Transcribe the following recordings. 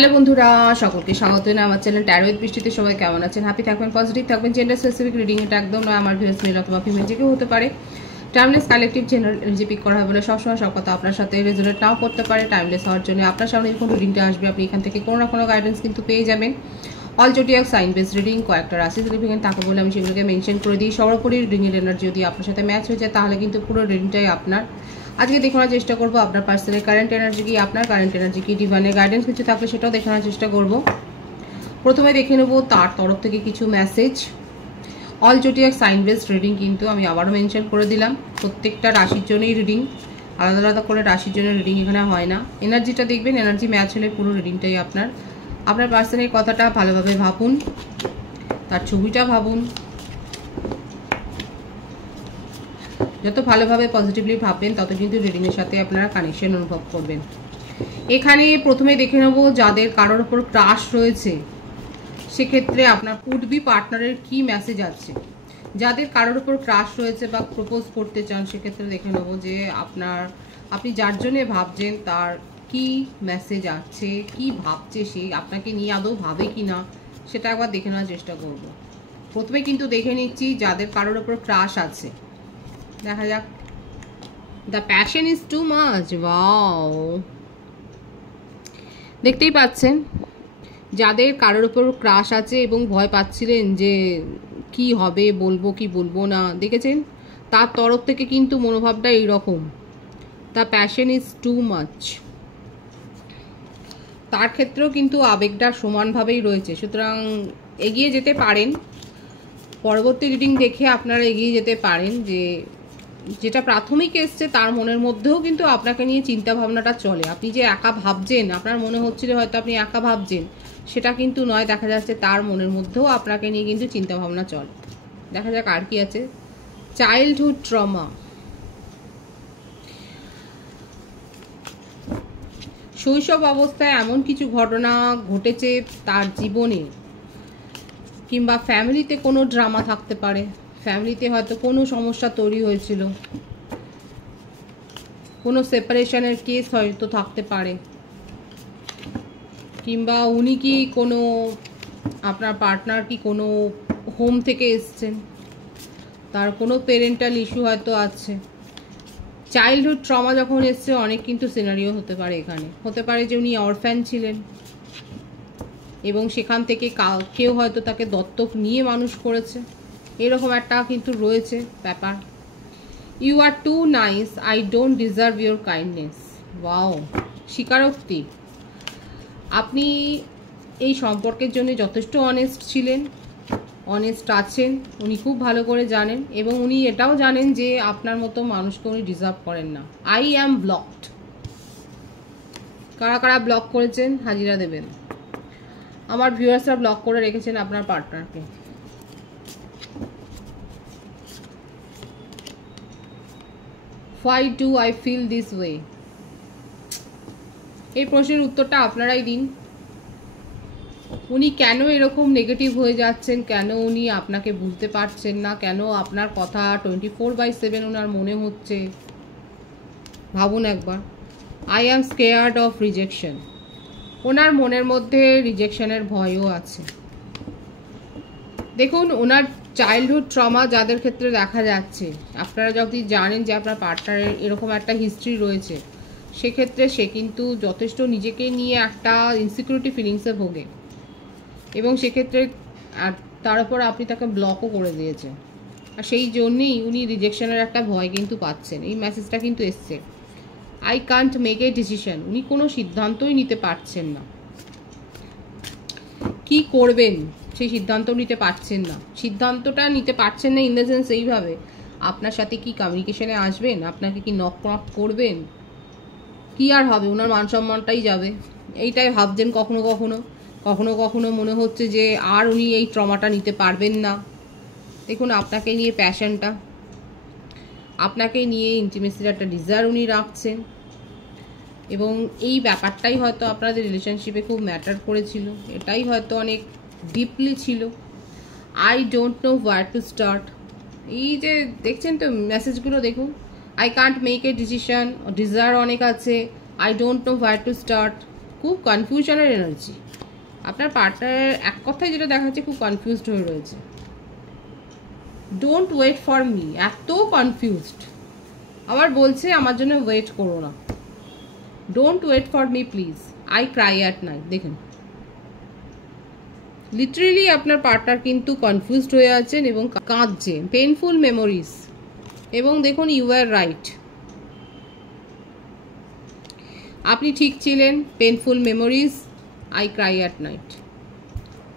Hello বন্ধুরা, সকলকে স্বাগত জানাই আমার চ্যানেল ট্যারো উইথ বৃষ্টিতে। সবাই কেমন আছেন? হ্যাপি থাকবেন, পজিটিভ থাকবেন। জেন্ডার স্পেসিফিক রিডিং এটা একদম নয়, আমার ভিউয়ার্স মেল অথবা ফিমেল যে কেউ হতে পারে। Timeless collective general energy pick করা হবে না, সবসময় সব কথা আপনার সাথে রেজোনেট নাও করতে পারে। টাইমলেস হওয়ার জন্য আপনার সামনে যখন রিডিংটা আসবে আপনি এখান থেকে কোনো না কোনো গাইডেন্স কিন্তু পেয়ে যাবেন। All zodiac sign base reading, কয়েকটা রাশি সিগনিফিকেন্ট তাকে বলে আমি সেগুলোকে মেনশন করে দিই। সর্বোপরি রিডিংয়ের এনার্জি যদি আপনার সাথে ম্যাচ হয়ে যায় তাহলে কিন্তু পুরো রিডিংটাই আপনার। আজকে দেখানোর চেষ্টা করবো আপনার পার্সোনাল কারেন্ট এনার্জি কি, আপনার কারেন্ট এনার্জি কি, ডিভাইনের গাইডেন্স কিছু থাকলে সেটাও দেখানোর চেষ্টা করব। প্রথমে দেখে নেব তার তরফ থেকে কিছু message. All zodiac sign base reading কিন্তু আমি আবারও মেনশন করে দিলাম, প্রত্যেকটা রাশির জন্যই রিডিং, আলাদা আলাদা করে রাশির জন্য রিডিং এখানে হয় না। এনার্জিটা দেখবেন, এনার্জি ম্যাচ হলে পুরো রিডিংটাই আপনার। আপনার পার্সোনাল কথাটা ভালোভাবে ভাবুন, তার ছবিটা ভাবুন। যত ভালোভাবে পজিটিভলি ভাববেন তত কিন্তু রিডিংয়ের সাথে আপনারা কানেকশন অনুভব করবেন। এখানে প্রথমে দেখে নেব যাদের কারোর ওপর ক্রাশ রয়েছে সেক্ষেত্রে আপনার কুড বি পার্টনারের কি মেসেজ আছে। যাদের কারোর ওপর ক্রাশ রয়েছে বা প্রপোজ করতে চান সেক্ষেত্রে দেখে নেব যে আপনি যার জন্যে ভাবছেন তার কি মেসেজ আছে, কি ভাবছে সে, আপনাকে নিয়ে আদৌ ভাবে কি না সেটা একবার দেখে নেওয়ার চেষ্টা করব। প্রথমে কিন্তু দেখে নিচ্ছি যাদের কারোর ওপর ক্রাশ আছে। দেখা যাক। The passion is too much. Wow, দেখতেই পাচ্ছেন যাদের কারোর উপর ক্রাশ আছে এবং ভয় পাচ্ছিলেন যে কি হবে, বলবো কি বলবো না, দেখেছেন তার তরফ থেকে কিন্তু মনোভাবটা এইরকম। The passion is too much, তার ক্ষেত্রেও কিন্তু আবেগটা সমানভাবেই রয়েছে, সুতরাং এগিয়ে যেতে পারেন। পরবর্তী রিডিং দেখে আপনারা এগিয়ে যেতে পারেন। যে যেটা প্রাথমিক এসছে তার মনের মধ্যেও কিন্তু আপনাকে নিয়ে চিন্তা ভাবনাটা চলে। আপনি যে একা ভাবছেন, আপনার মনে হচ্ছিল হয়তো আপনি একা ভাবছেন, সেটা কিন্তু নয়। দেখা যাচ্ছে তার মনের মধ্যেও আপনাকে নিয়ে কিন্তু চিন্তা ভাবনা চলে। দেখা যাক আর কি আছে। চাইল্ডহুড ট্রমা, শৈশব অবস্থায় এমন কিছু ঘটনা ঘটেছে তার জীবনে, কিংবা ফ্যামিলিতে কোনো ড্রামা থাকতে পারে, ফ্যামিলিতে হয়তো কোনো সমস্যা তৈরি হয়েছিল, কোনো সেপারেশনের কেস হয়তো থাকতে পারে, কিংবা উনি কি কোনো আপনার পার্টনার কি কোনো হোম থেকে এসছেন, তার কোনো পেরেন্টাল ইস্যু হয়তো আছে। চাইল্ডহুড ট্রমা যখন এসছে অনেক কিন্তু সিনারিও হতে পারে। এখানে হতে পারে যে উনি অরফ্যান ছিলেন এবং সেখান থেকে কেউ হয়তো তাকে দত্তক নিয়ে মানুষ করেছে, এরকম একটা কিন্তু রয়েছে ব্যাপার। You are too nice, I don't deserve your kindness. Wow, স্বীকারোক্তি। আপনি এই সম্পর্কের জন্য যথেষ্ট অনেস্ট ছিলেন, অনেস্ট আছেন, উনি খুব ভালো করে জানেন এবং উনি এটাও জানেন যে আপনার মতো মানুষকে উনি ডিজার্ভ করেন না। I am blocked. কারা কারা ব্লক করেছেন হাজিরা দেবেন। আমার ভিউয়ার্সরা ব্লক করে রেখেছেন আপনার পার্টনারকে। Why do I feel this way? এই প্রশ্নের উত্তরটা আপনারাই দিন। উনি কেন এরকম নেগেটিভ হয়ে যাচ্ছেন, কেন উনি আপনাকে বুঝতে পারছেন না, কেন আপনার কথা 24/7 ওনার মনে হচ্ছে, ভাবুন একবার। I am scared of rejection, ওনার মনের মধ্যে রিজেকশনের ভয়ও আছে। দেখুন, ওনার চাইল্ডহুড ট্রমা যাদের ক্ষেত্রে দেখা যাচ্ছে, আপনারা যদি জানেন যে আপনার পার্টনারের এরকম একটা হিস্ট্রি রয়েছে, সেক্ষেত্রে সে কিন্তু যথেষ্ট নিজেকে নিয়ে একটা ইনসিকিউরিটি ফিলিংসে ভোগে এবং সেক্ষেত্রে আর তার উপর আপনি তাকে ব্লকও করে দিয়েছেন, আর সেই জন্যেই উনি রিজেকশনের একটা ভয় কিন্তু পাচ্ছেন। এই মেসেজটা কিন্তু এসছে। I can't make a decision, উনি কোনো সিদ্ধান্তই নিতে পারছেন না, কি করবেন সেই সিদ্ধান্ত নিতে পারছেন না। সিদ্ধান্তটা নিতে পারছেন না ইন দ্য সেন্স এইভাবে, আপনার সাথে কি কমিউনিকেশনে আসবেন, আপনাকে কি নক করবেন, কি আর হবে, ওনার মান সম্মানটাই যাবে, এইটাই ভাবছেন। কখনো কখনো কখনো কখনো মনে হচ্ছে যে আর উনি এই ট্রমাটা নিতে পারবেন না। দেখুন, আপনাকে নিয়ে প্যাশনটা, আপনাকে নিয়ে ইন্টিমেসির একটা ডিজায়ার উনি রাখছেন এবং এই ব্যাপারটাই হয়তো আপনাদের রিলেশনশিপে খুব ম্যাটার করেছিল, এটাই হয়তো অনেক ডিপলি ছিল। I don't know where to start, এই যে দেখছেন তো মেসেজগুলো, দেখুন। I can't make a decision, desire অনেক আছে। I don't know where to start, খুব কনফিউশনের এনার্জি। আপনার পার্টনার এক কথায় যেটা দেখা যাচ্ছে খুব কনফিউজড হয়ে রয়েছে। ডোন্ট ওয়েট ফর মি, এত কনফিউজড। আবার বলছে আমার জন্য ওয়েট করো না। Don't wait for me please, I cry at night. দেখুন লিটারেলি আপনার পার্টনার কিন্তু কনফিউজড হয়ে আছেন এবং কাঁদছেন, পেইনফুল মেমোরিজ। এবং দেখুন ইউ আর রাইট, আপনি ঠিক ছিলেন, painful memories, I cry at night.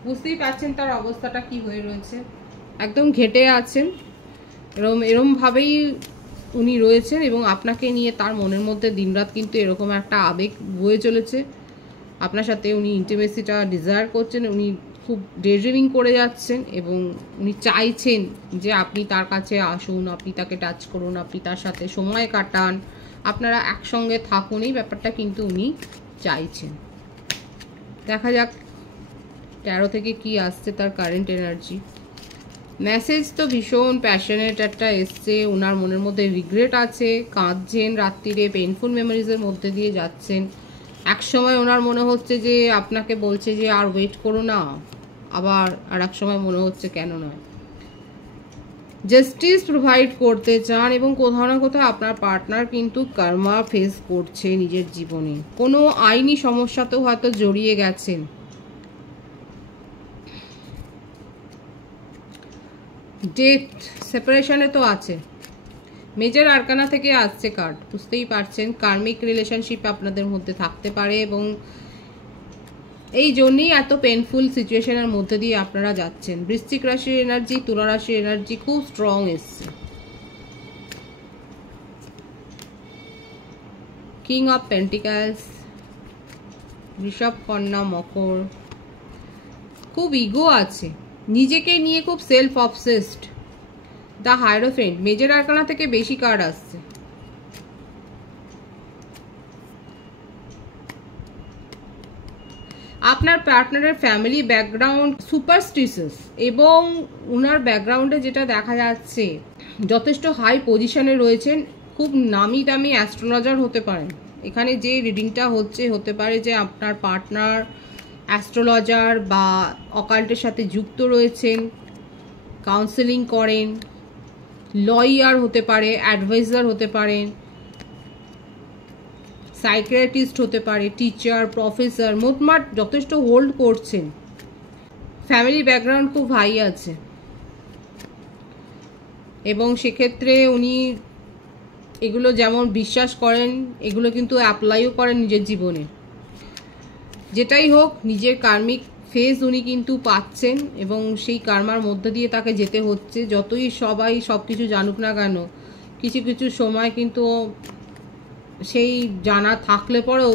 বুঝতেই পারছেন তার অবস্থাটা কি হয়ে রয়েছে, একদম ঘেটে আছেন, এরমভাবেই উনি রয়েছেন এবং আপনাকে নিয়ে তার মনের মধ্যে দিনরাত কিন্তু এরকম একটা আবেগ বয়ে চলেছে। আপনার সাথে উনি ইন্টিমেসিটা ডিজায়ার করছেন, উনি খুব ডেড্রিমিং করে যাচ্ছেন এবং উনি চাইছেন যে আপনি তার কাছে আসুন, আপনি তাকে টাচ করুন, আপনি তার সাথে সময় কাটান, আপনারা একসঙ্গে থাকুন। এই ব্যাপারটা কিন্তু উনি চাইছেন। দেখা যাক 13 থেকে কি আসছে তার কারেন্ট এনার্জি। মেসেজ তো ভীষণ প্যাশনেট একটা এসছে, ওনার মনের মধ্যে রিগ্রেট আছে, কাঁদছেন রাত্রিরে, পেইনফুল মেমোরিজের মধ্যে দিয়ে যাচ্ছেন। এক সময় ওনার মনে হচ্ছে যে আপনাকে বলছে যে আর ওয়েট করো না, আবার আর এক সময় মনে হচ্ছে কেন নয়। জাস্টিস প্রোভাইড করতে চান এবং কোথাও না কোথাও আপনার পার্টনার কিন্তু কর্মা ফেস করছে নিজের জীবনে, কোনো আইনি সমস্যাতেও হয়তো জড়িয়ে গেছেন। ডেথ, সেপারেশনে তো আছে, মেজর আরকানা থেকে আসছে কার্ড। বুঝতেই পারছেন কার্মিক রিলেশনশিপ আপনাদের মধ্যে থাকতে পারে এবং এই জন্যই এত পেনফুল সিচুয়েশনের মধ্যে দিয়ে আপনারা যাচ্ছেন। বৃশ্চিক রাশির এনার্জি, তুলা রাশির এনার্জি খুব স্ট্রং এসছে। কিং অফ পেন্টিকালস, ঋষভ, কন্যা, মকর, খুব ইগো আছে, নিজেকে নিয়ে খুব self obsessed. The hierophant, major arcana থেকে বেশি কার্ড আসছে। আপনার পার্টনারের ফ্যামিলি ব্যাকগ্রাউন্ড সুপারস্টিশিয়াস এবং ওনার ব্যাকগ্রাউন্ডে যেটা দেখা যাচ্ছে যথেষ্ট হাই পজিশনে রয়েছেন, খুব নামি দামি অ্যাস্ট্রোলজার হতে পারেন। এখানে যে রিডিংটা হতে পারে যে আপনার পার্টনার অ্যাস্ট্রোলজার বা অকাল্টের সাথে যুক্ত রয়েছেন, কাউন্সেলিং করেন, লয়ার হতে পারে, অ্যাডভাইজার হতে পারেন, সাইকিয়াট্রিস্ট হতে পারে, টিচার, প্রফেসর, মোটমাট যথেষ্ট হোল্ড করছেন। ফ্যামিলি ব্যাকগ্রাউন্ড খুব হাই আছে এবং সেক্ষেত্রে উনি এগুলো যেমন বিশ্বাস করেন এগুলো কিন্তু অ্যাপ্লাইও করেন নিজের জীবনে। যেটাই হোক নিজের কার্মিক ফেজ উনি কিন্তু পাচ্ছেন এবং সেই কার্মার মধ্যে দিয়ে তাকে যেতে হচ্ছে। যতই সবাই সব কিছু জানুক না কেন, কিছু কিছু সময় কিন্তু সেই জানা থাকলে পরেও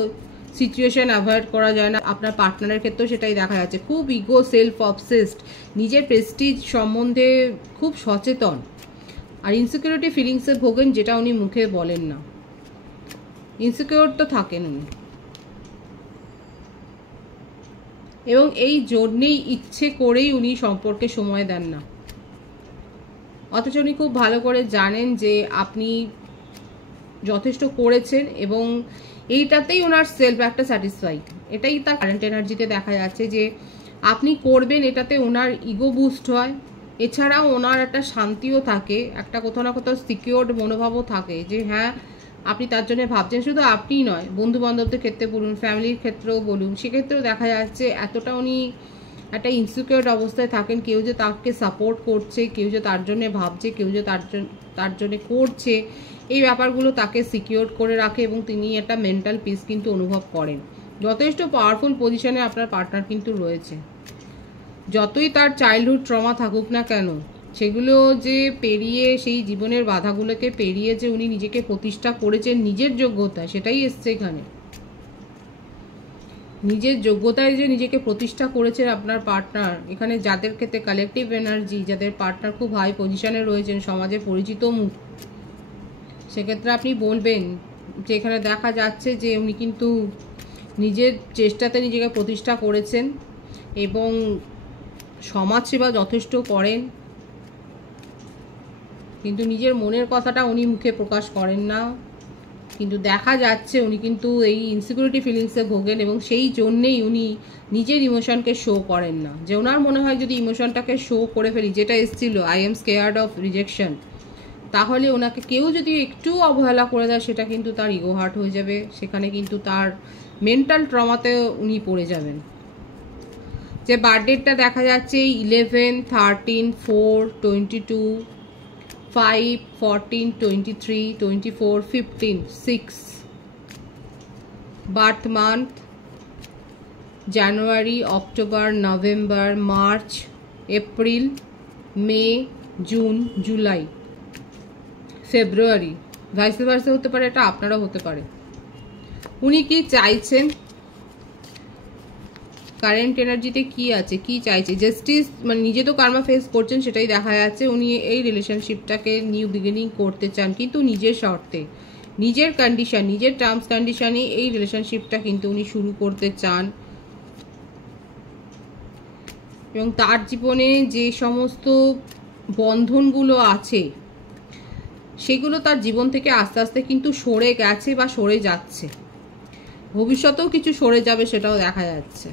সিচুয়েশন অ্যাভয়েড করা যায় না। আপনার পার্টনারের ক্ষেত্রেও সেটাই দেখা যাচ্ছে, খুব ইগো, সেলফ অবসেসড, নিজের প্রেস্টিজ সম্বন্ধে খুব সচেতন আর ইনসিকিউরিটি ফিলিংসে ভোগেন, যেটা উনি মুখে বলেন না। ইনসিকিউর তো থাকেন উনি এবং এই জন্যেই ইচ্ছে করেই উনি সম্পর্কে সময় দেন না, অথচ উনি খুব ভালো করে জানেন যে আপনি যথেষ্ট করেছেন এবং এইটাতেই ওনার সেলফ একটা স্যাটিসফাই। এটাই তার কারেন্ট এনার্জিতে দেখা যাচ্ছে যে আপনি করবেন, এটাতে ওনার ইগো বুস্ট হয়। এছাড়াও ওনার একটা শান্তিও থাকে, একটা কোথাও না কোথাও সিকিউরড মনোভাবও থাকে যে হ্যাঁ আপনি তার জন্য ভাবছেন। শুধু আপনিই নয়, বন্ধু বান্ধবদের ক্ষেত্রে বলুন, ফ্যামিলির ক্ষেত্রেও বলুন, সেক্ষেত্রেও দেখা যাচ্ছে এতটা উনি একটা ইনসিকিউরড অবস্থায় থাকেন। কেউ যে তাকে সাপোর্ট করছে, কেউ যে তার জন্য ভাবছে, কেউ যে তার জন্য করছে, এই ব্যাপারগুলো তাকে সিকিউর করে রাখে এবং তিনি একটা মেন্টাল পিস কিন্তু অনুভব করেন। যথেষ্ট পাওয়ারফুল পজিশনে আপনার পার্টনার কিন্তু রয়েছে। যতই তার চাইল্ডহুড ট্রমা থাকুক না কেন, সেগুলো যে পেরিয়ে, সেই জীবনের বাধাগুলোকে পেরিয়ে যে উনি নিজেকে প্রতিষ্ঠা করেছেন নিজের যোগ্যতায়, সেটাই এসছে এখানে। নিজের যোগ্যতায় যে নিজেকে প্রতিষ্ঠা করেছেন আপনার পার্টনার। এখানে যাদের ক্ষেত্রে কালেকটিভ এনার্জি, যাদের পার্টনার খুব হাই পজিশনে রয়েছেন, সমাজে পরিচিত মুখ, সেক্ষেত্রে আপনি বলবেন যে এখানে দেখা যাচ্ছে যে উনি কিন্তু নিজের চেষ্টাতে নিজেকে প্রতিষ্ঠা করেছেন এবং সমাজসেবা যথেষ্ট করেন, কিন্তু নিজের মনের কথাটা উনি মুখে প্রকাশ করেন না। কিন্তু দেখা যাচ্ছে উনি কিন্তু এই ইনসিকিউরিটি ফিলিংসে ভোগেন এবং সেই জন্যেই উনি নিজের ইমোশনকে শো করেন না। যে ওনার মনে হয় যদি ইমোশনটাকে শো করে ফেলি, যেটা এসেছিল I am scared of rejection, তাহলে ওনাকে কেউ যদি একটু অবহেলা করে দেয় সেটা কিন্তু তার ইগো হার্ট হয়ে যাবে, সেখানে কিন্তু তার মেন্টাল ট্রমাতে উনি পড়ে যাবেন। যে বার্থডেটা দেখা যাচ্ছে 11, 13, 4, 22, 5, 14, 23, 24, 15, 6, বার্থ মান্থ জানুয়ারি, অক্টোবর, নভেম্বর, মার্চ, এপ্রিল, মে, জুন, জুলাই, ফেব্রুয়ারি, ভাইস ভার্সা হতে পারে, এটা আপনারা হতে পারে। উনি কি চাইছেন, কারেন্ট এনার্জিতে কি আছে, কি চাইছে? জাস্টিস, মানে নিজে তো কার্মা ফেস করছেন সেটাই দেখা যাচ্ছে। উনি এই রিলেশনশিপটাকে নিউ বিগিনিং করতে চান, কিন্তু নিজের শর্তে, নিজের কন্ডিশন, নিজের টার্মস কন্ডিশনে এই রিলেশনশিপটা কিন্তু উনি শুরু করতে চান। এবং তার জীবনে যে সমস্ত বন্ধনগুলো আছে সেগুলো তার জীবন থেকে আস্তে আস্তে কিন্তু সরে গেছে বা সরে যাচ্ছে, ভবিষ্যতেও কিছু সরে যাবে সেটাও দেখা যাচ্ছে।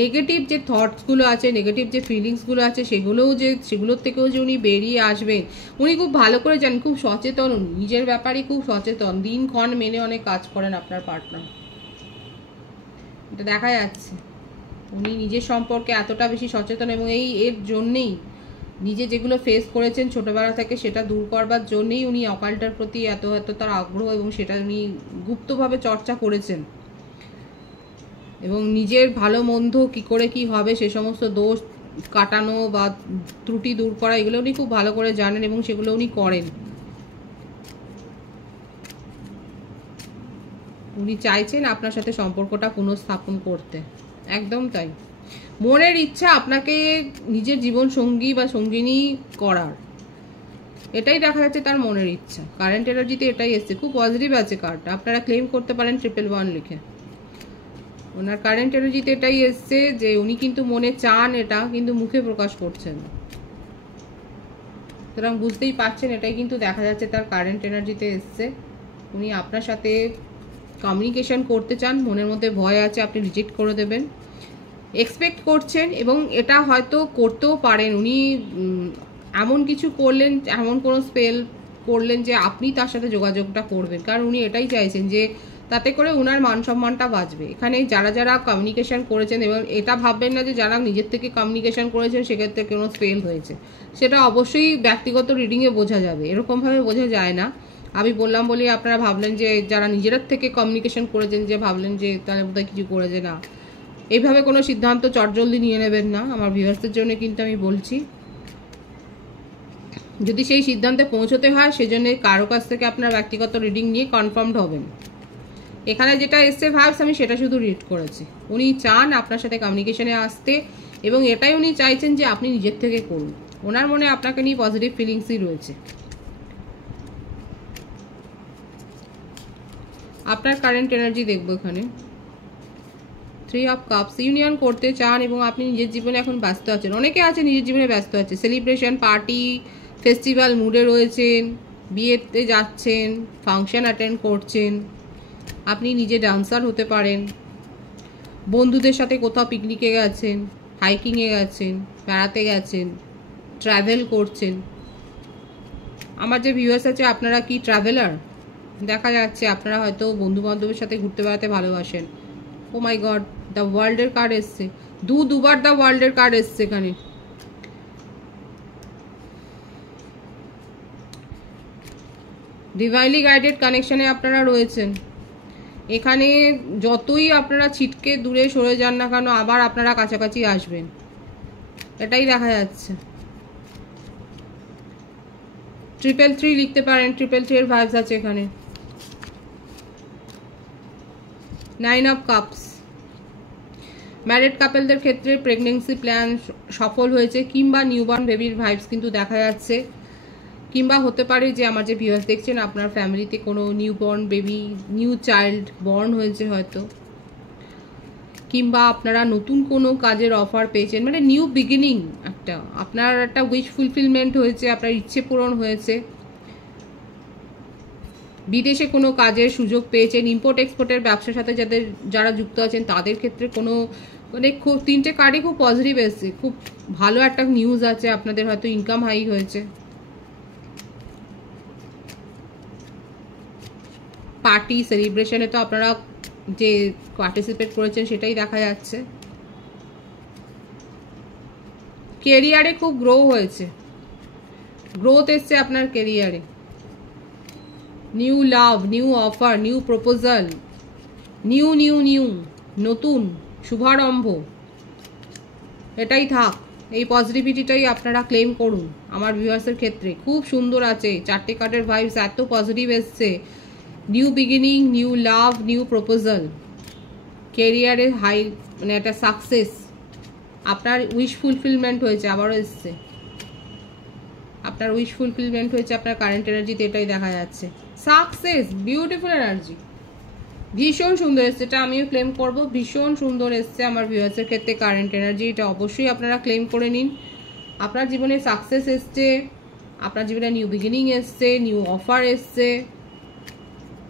নেগেটিভ যে থটসগুলো আছে, নেগেটিভ যে ফিলিংসগুলো আছে সেগুলোর থেকেও যে উনি বেরিয়ে আসবেন, উনি খুব ভালো করে জানেন, খুব সচেতন, উনি নিজের ব্যাপারে খুব সচেতন, দিনক্ষণ মেনে অনেক কাজ করেন আপনার পার্টনার, এটা দেখা যাচ্ছে। উনি নিজের সম্পর্কে এতটা বেশি সচেতন এবং এর জন্যেই নিজে যেগুলো ফেস করেছেন ছোটবেলা থেকে সেটা দূর করবার জন্যেই উনি অকালটার প্রতি এত তার আগ্রহ এবং সেটা উনি গুপ্তভাবে চর্চা করেছেন। এবং নিজের ভালো মন্দ কি করে কি হবে সে সমস্ত দোষ কাটানো বা ত্রুটি দূর করা, এগুলো উনি খুব ভালো করে জানেন এবং সেগুলো উনি করেন। উনি চাইছেন আপনার সাথে সম্পর্কটা পুনঃস্থাপন করতে, একদম তাই। মনের ইচ্ছা আপনাকে নিজের জীবন সঙ্গী বা সঙ্গিনী করার, এটাই দেখা যাচ্ছে তার মনের ইচ্ছা। কারেন্ট এনার্জিতে এটাই এসছে, খুব পজিটিভ আছে কার্ডটা, আপনারা ক্লেম করতে পারেন 111 লিখে। ওনার কারেন্ট এনার্জিতে এটাই এসছে যে উনি কিন্তু মনে চান এটা, কিন্তু মুখে প্রকাশ করছেন। সুতরাং বুঝতেই পারছেন এটাই কিন্তু দেখা যাচ্ছে তার কারেন্ট এনার্জিতে এসছে। উনি আপনার সাথে কমিউনিকেশন করতে চান, মনের মধ্যে ভয় আছে আপনি রিজেক্ট করে দেবেন, এক্সপেক্ট করছেন এবং এটা হয়তো করতেও পারেন। উনি এমন কিছু করলেন, এমন কোনো স্পেল করলেন যে আপনি তার সাথে যোগাযোগটা করবেন, কারণ উনি এটাই চাইছেন যে তাতে করে ওনার মান সম্মানটা বাঁচবে। এখানে যারা যারা কমিউনিকেশন করেছেন, এবং এটা ভাববেন না যে যারা নিজের থেকে কমিউনিকেশন করেছেন সেক্ষেত্রে কোনো স্পেল হয়েছে, সেটা অবশ্যই ব্যক্তিগত রিডিংয়ে বোঝা যাবে, এরকমভাবে বোঝা যায় না। আমি বললাম বলি আপনারা ভাবলেন যে যারা নিজের থেকে কমিউনিকেশন করেছেন যে ভাবলেন যে তাহলে বোধহয় কিছু করেছে না, এইভাবে কোনো সিদ্ধান্ত চটজলদি নিয়ে নেবেন না। আমার ভিউয়ার্সদের জন্য কিন্তু আমি বলছি, যদি সেই সিদ্ধান্তে পৌঁছতে হয় সেজন্য কারো কাছ থেকে আপনার ব্যক্তিগত রিডিং নিয়ে কনফার্মড হবেন। এখানে যেটা এসছে ভাবস আমি সেটা শুধু রিড করেছি। উনি চান আপনার সাথে কমিউনিকেশনে আসতে এবং এটাই উনি চাইছেন যে আপনি নিজের থেকে করুন। ওনার মনে আপনাকে নিয়ে পজিটিভ ফিলিংসই রয়েছে। আপনার কারেন্ট এনার্জি দেখবো এখানে 3 অফ কাপস, ইউনিয়ন করতে চান এবং আপনি নিজের জীবনে এখন ব্যস্ত আছেন। অনেকে আছে নিজের জীবনে ব্যস্ত আছে, সেলিব্রেশন, পার্টি, ফেস্টিভ্যাল মুডে রয়েছেন, বিয়েতে যাচ্ছেন, ফাংশন অ্যাটেন্ড করছেন, আপনি নিজে ডান্সার হতে পারেন, বন্ধুদের সাথে কোথাও পিকনিকে গেছেন, হাইকিংয়ে গেছেন, বেড়াতে গেছেন, ট্রাভেল করছেন। আমার যে ভিউয়ার্স আছে আপনারা কি ট্রাভেলার? দেখা যাচ্ছে আপনারা হয়তো বন্ধু বান্ধবের সাথে ঘুরতে বেড়াতে ভালোবাসেন। ও মাই গড, দ্য ওয়ার্ল্ডের কার্ড এসছে, দুবার দ্য ওয়ার্ল্ডের কার্ড এসছে এখানে। ডিভাইনলি গাইডেড কানেকশনে আপনারা রয়েছেন। এখানে যতই আপনারা ছিটকে দূরে সরে যান না কেন আবার আপনারা কাছাকাছি আসবেন, এটাই দেখা যাচ্ছে। 333 লিখতে পারেন, 333 এর ভাইবস আছে এখানে। 9 অফ কাপস, ম্যারিড কাপলদের ক্ষেত্রে প্রেগনেন্সি প্ল্যান সফল হয়েছে কিংবা নিউবর্ন বেবির ভাইবস কিন্তু দেখা যাচ্ছে, কিংবা হতে পারে যে আমার যে ভিউয়ার্স দেখছেন আপনার ফ্যামিলিতে কোনো newborn baby, new child born হয়েছে হয়তো, কিংবা আপনারা নতুন কোনো কাজের অফার পেয়েছেন, মানে নিউ বিগিনিং, আপনার একটা উইশ ফুলফিলমেন্ট হয়েছে, আপনার ইচ্ছে পূরণ হয়েছে, বিদেশে কোনো কাজের সুযোগ পেয়েছেন, ইম্পোর্ট এক্সপোর্টের ব্যবসার সাথে যারা যুক্ত আছেন তাদের ক্ষেত্রে কোনো মানে খুব 3টে কার্ডই খুব পজিটিভ এসছে, খুব ভালো একটা নিউজ আছে, আপনাদের হয়তো ইনকাম হাই হয়েছে, পার্টি সেলিব্রেশনে তো আপনারা যে পার্টিসিপেট করেছেন সেটাই দেখা যাচ্ছে। কেরিয়ারে খুব হয়েছে, গ্রোথ এসছে আপনার কেরিয়ারে, নিউ লাভ, new offer, new proposal, new new new নতুন শুভারম্ভ, এটাই থাক, এই পজিটিভিটিটাই আপনারা ক্লেম করুন। আমার ভিউয়ার্সের ক্ষেত্রে খুব সুন্দর আছে, 4টে কার্ডের ভাইবস এত পজিটিভ এসছে, নিউ বিগিনিং, নিউ লাভ, নিউ প্রপোজাল, কেরিয়ারে হাই মানে একটা সাকসেস, আপনার উইশ ফুলফিলমেন্ট হয়েছে, আবারও এসছে আপনার উইশ ফুলফিলমেন্ট হয়েছে, আপনার কারেন্ট এনার্জিতে এটাই দেখা যাচ্ছে, সাকসেস, বিউটিফুল এনার্জি, ভীষণ সুন্দর এসছে, এটা আমিও ক্লেম করব, ভীষণ সুন্দর এসছে আমার ভিউয়ার্সের ক্ষেত্রে কারেন্ট এনার্জি, এটা অবশ্যই আপনারা ক্লেম করে নিন। আপনার জীবনে সাকসেস এসছে, আপনার জীবনে নিউ বিগিনিং এসছে, নিউ অফার এসছে,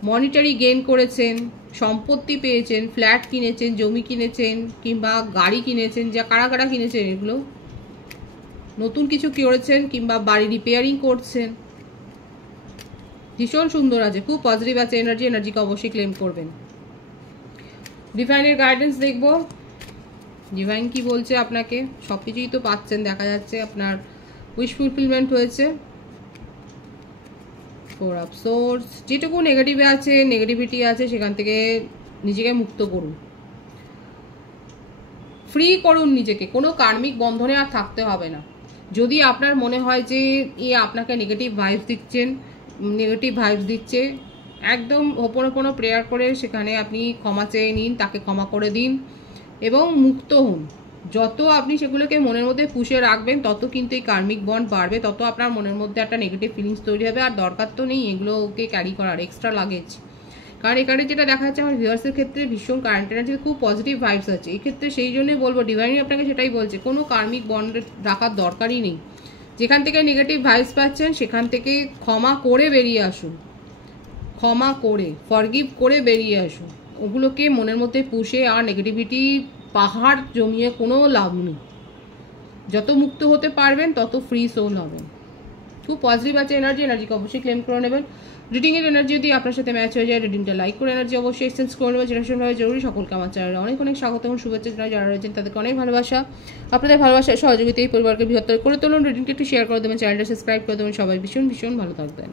মনিটারি গেইন করেছেন, সম্পত্তি পেয়েছেন, ফ্ল্যাট কিনেছেন, জমি কিনেছেন, কিংবা গাড়ি কিনেছেন, যা কারা কারা কিনেছেন এগুলো, নতুন কিছু করেছেন, কিংবা বাড়ি রিপেয়ারিং করছেন, ভীষণ সুন্দর আছে, খুব পজিটিভ আছে এনার্জিকে অবশ্যই ক্লেম করবেন। ডিভাইনের গাইডেন্স দেখব, ডিভাইন কি বলছে আপনাকে, সব কিছুই তো পাচ্ছেন, দেখা যাচ্ছে আপনার উইশ ফুলফিলমেন্ট হয়েছে, 4 অফ সোর্স, যেটুকু নেগেটিভে আছে, নেগেটিভিটি আছে, সেখান থেকে নিজেকে মুক্ত করুন, ফ্রি করুন নিজেকে, কোনো কার্মিক বন্ধনে আর থাকতে হবে না। যদি আপনার মনে হয় যে আপনাকে নেগেটিভ ভাইবস দিচ্ছে, একদম হোপোনোপোনো প্রেয়ার করে সেখানে আপনি ক্ষমা চেয়ে নিন, তাকে ক্ষমা করে দিন এবং মুক্ত হন। যত আপনি সেগুলোকে মনের মধ্যে পুষে রাখবেন তত কিন্তু এই কার্মিক বন্ড বাড়বে, তত আপনার মনের মধ্যে একটা নেগেটিভ ফিলিংস তৈরি হবে, আর দরকার তো নেই এগুলোকে ক্যারি করার, এক্সট্রা লাগেজ। কারণ এখানে যেটা দেখা যাচ্ছে আমার ভিউয়ার্সের ক্ষেত্রে ভীষণ কারেন্ট এনার্জি, খুব পজিটিভ ভাইবস আছে এই ক্ষেত্রে, সেই জন্যই বলবো ডিভাইনই আপনাকে সেটাই বলছে, কোনো কার্মিক বন্ড রাখার দরকারই নেই। যেখান থেকে নেগেটিভ ভাইবস পাচ্ছেন সেখান থেকে ক্ষমা করে বেরিয়ে আসুন, ক্ষমা করে ফরগিভ করে বেরিয়ে আসুন, ওগুলোকে মনের মধ্যে পুষে আর নেগেটিভিটি পাহাড় জমিয়ে কোনো লাভ নেই। যত মুক্ত হতে পারবেন তত ফ্রি সোল হবেন। খুব পজিটিভ আছে এনার্জিকে অবশ্যই ক্লেম করে নেবেন। রিডিংয়ের এনার্জি যদি আপনার সাথে ম্যাচ হয়ে যায়, রিডিংটা লাইক করে এনার্জি অবশ্যই এক্সচেঞ্জ করে নেবেন, যেটা ভীষণভাবে জরুরি। সকলকে আমার চ্যানেলে অনেক অনেক স্বাগত এবং শুভেচ্ছা জানাই, যারা রয়েছেন তাদেরকে অনেক ভালোবাসা। আপনাদের ভালোবাসার সহযোগিতা এই পরিবারকে বৃহত্তর করে তুলুন, রিডিংটা একটু শেয়ার করে দেবেন, চ্যানেলটা সাবস্ক্রাইব করে দেবেন। সবাই ভীষণ ভীষণ ভালো থাকবেন।